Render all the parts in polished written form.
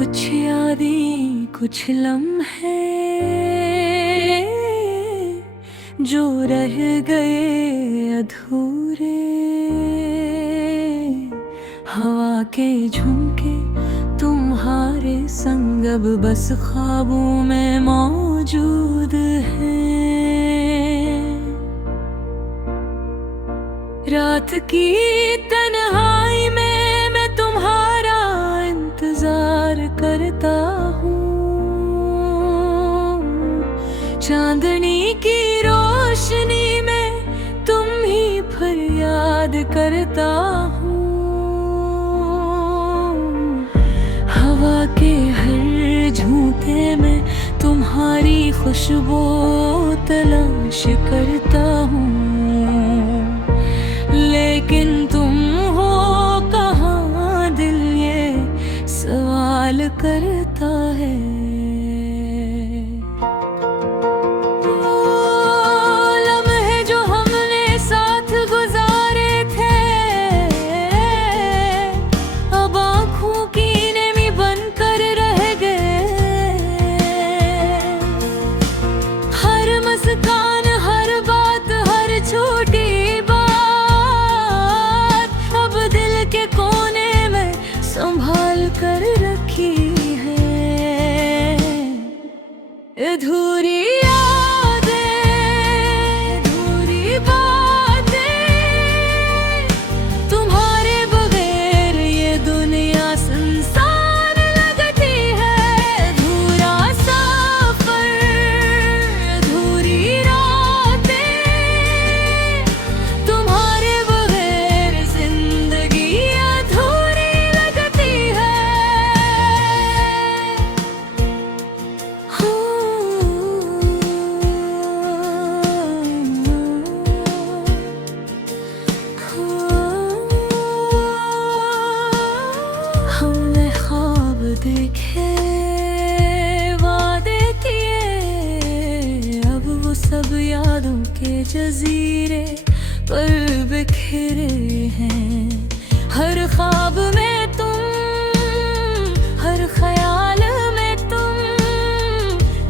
कुछ यादें कुछ लम्हे जो रह गए अधूरे, हवा के झुमके तुम्हारे संग अब बस ख्वाबों में मौजूद हैं। रात की तन्हाई में मैं तुम्हारा इंतजार करता हूँ, चांदनी की रोशनी में तुम ही फरियाद करता हूँ। हवा के हर झोंके में तुम्हारी खुशबू तलाश करता हूँ, लेकिन तुम हो कहाँ दिल ये सवाल करता है। लम्हे जो हमने साथ गुजारे थे अब आँखों की नमी बनकर रह गए। हर मुस्कान हर बात हर छोटी संभाल कर रखी है। अधूरी यादें अधूरी बातें, तुम्हारे बगैर ये दुनिया सुनसान लगती है। अधूरा सफर अधूरी रातें, तुम्हारे बगैर जिंदगी देखे वादे किए अब वो सब यादों के जजीरे पर बिखरे हैं। हर ख्वाब में तुम हर ख्याल में तुम,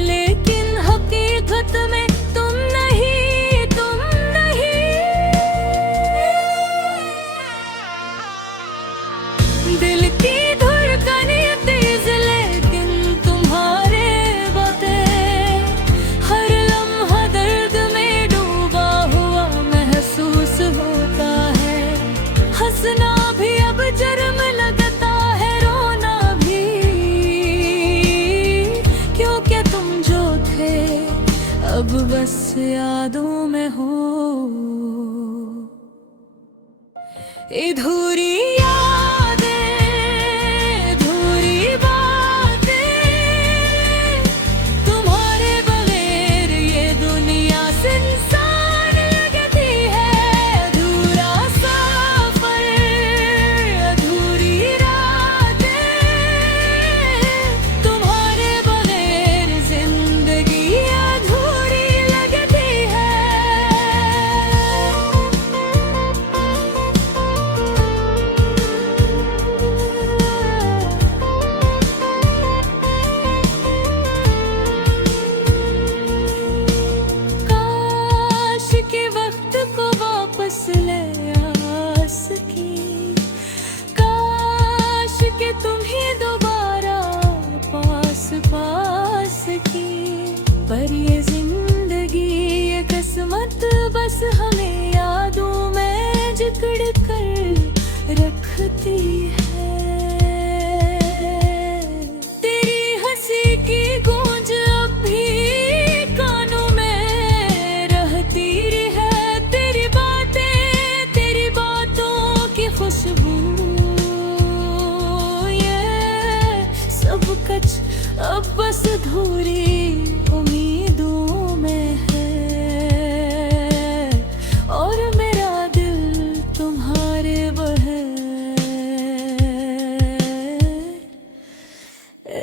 लेकिन हकीकत में तुम नहीं तुम नहीं। दिल की हंसना भी अब जुर्म लगता है, रोना भी, क्योंकि तुम जो थे अब बस यादों में हो। अधूरी यादें अधूरी बातें, तुम्हारे बगैर ये दुनिया सुनसान लगती है। अधूरा सफर अधूरी रातें, तुम्हारे बगैर जिंदगी अधूरी लगती है। काश के वक्त को वापस ले आ सकी, काश के तुम ही दोबारा पास पास की, पर ये जिंदगी ये किस्मत बस हमें यादों में जकड़ कर रखती है। तेरी हंसी की गूंज अब भी कानों में रहती है, तेरी बातों की खुशबू ये सब कुछ अब बस अधूरी उम्मीदों में है, और मेरा दिल तुम्हारे बगैर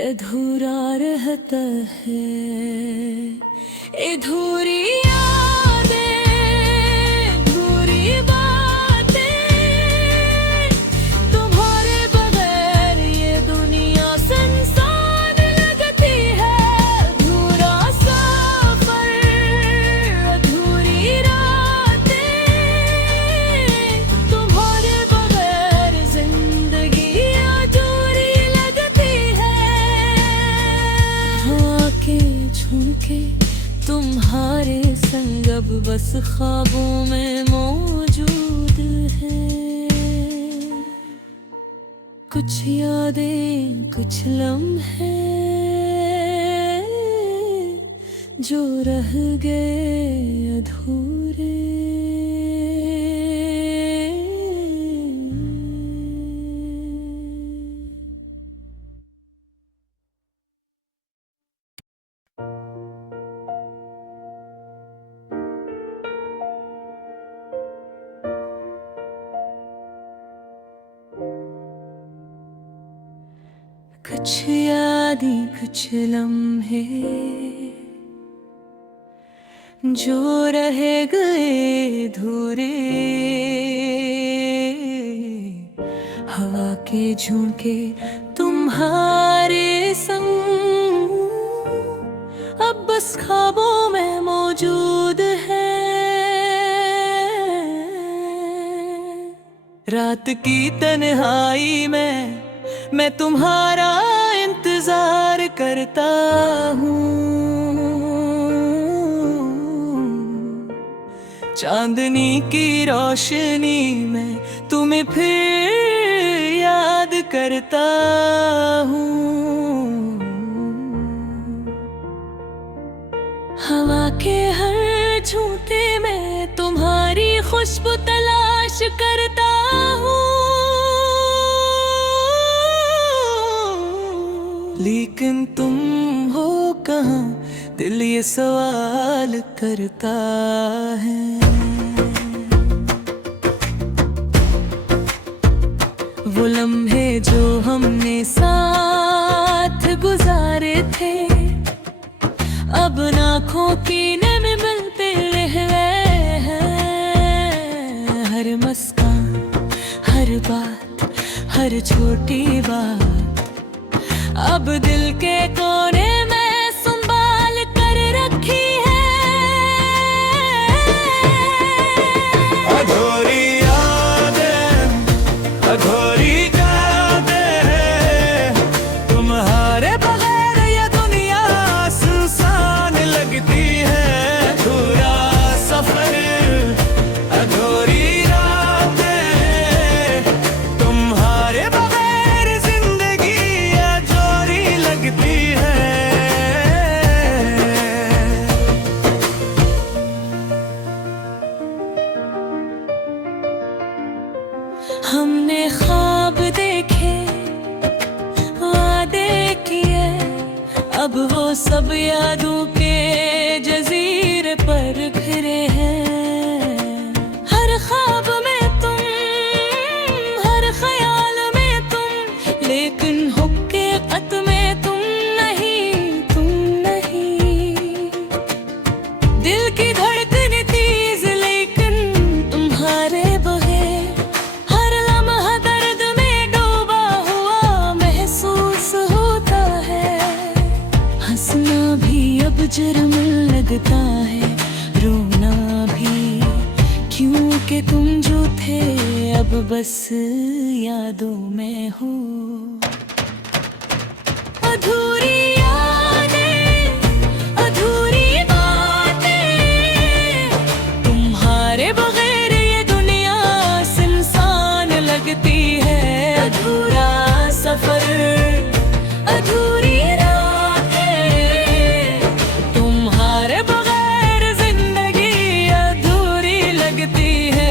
अधूरा रहता है। अधूरी यादें अधूरी बातें, तुम्हारे बगैर ये दुनिया संसार ढूंढ के तुम्हारे संग अब बस ख्वाबों में मौजूद है। कुछ यादें कुछ लम्हे जो रह गए अधूरे। कुछ यादें कुछ लम्हे जो रह गए अधूरे। हवा के झोंके तुम्हारे संग अब बस ख्वाबों में मौजूद है। रात की तन्हाई में मैं तुम्हारा इंतजार करता हूँ। चांदनी की रोशनी में तुम्हें फिर याद करता हूँ। हवा के हर झूठे में तुम्हारी खुशबू तलाश करता हूँ। लेकिन तुम हो कहाँ, दिल ये सवाल करता है। वो लम्हे जो हमने साथ गुजारे थे अब आँखों की नम में मिलते रह गए हैं। हर मुस्कान हर बात हर छोटी बात अब दिल के कोने में संभाल कर रखी है। अधूरी यादें अधूरी यादें तुम्हारे बगैर ये दुनिया सुनसान लगती है। अधूरा सफर अधूरी रातें तुम्हारे बगैर जिंदगी अधूरी लगती है। हमने ख्वाब देखे वादे किए अब वो सब यादों के जजीरे पर घिरे हैं। हर ख्वाब में तुम हर ख्याल में तुम लेकिन हकीकत में तुम नहीं तुम नहीं। दिल की धड़कन तेज लेकिन तुम्हारे बहे हर लम्हा दर्द में डूबा हुआ महसूस होता है। हंसना भी अब जुर्म लगता है, रोना भी क्योंकि तुम जो थे अब बस यादों में हो। अधूरी यादें अधूरी बातें तुम्हारे बगैर ये दुनिया सुनसान लगती है। अधूरा सफर अधूरी रातें तुम्हारे बगैर जिंदगी अधूरी लगती है।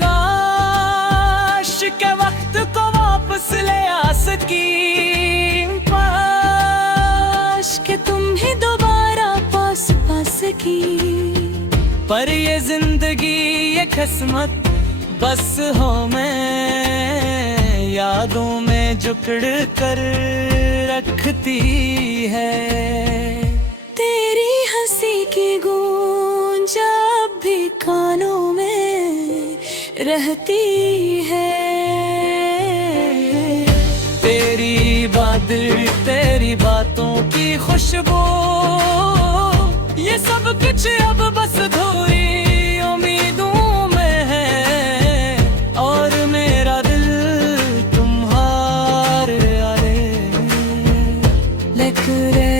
काश के वक्त को वापस ले आ सकी, काश के तुम ही दोबारा पास पा सकी। पर ये जिंदगी ये किस्मत बस हो मैं यादों में जकड़ कर रखती है। तेरी हंसी की गूंज अब भी कानों में रहती है। तेरी बातें तेरी बातों की खुशबू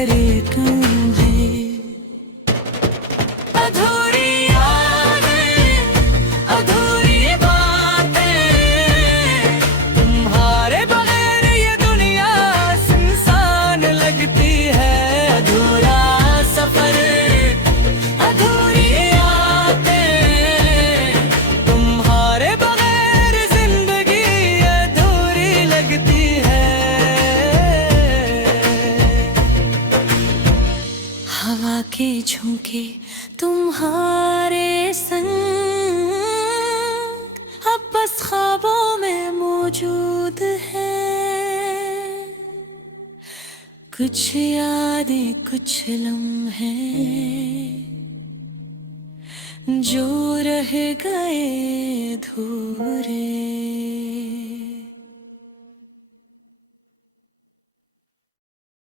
करे क्यों है। अधूरी यादें, अधूरी बातें, तुम्हारे बगैर ये दुनिया सुनसान लगती है। अधूरा सफर, अधूरी यादें, तुम्हारे बगैर जिंदगी अधूरी लगती है। हवा के झोंके तुम्हारे संग अब बस ख्वाबों में मौजूद है। कुछ यादें, कुछ लम्हे जो रह गए अधूरे।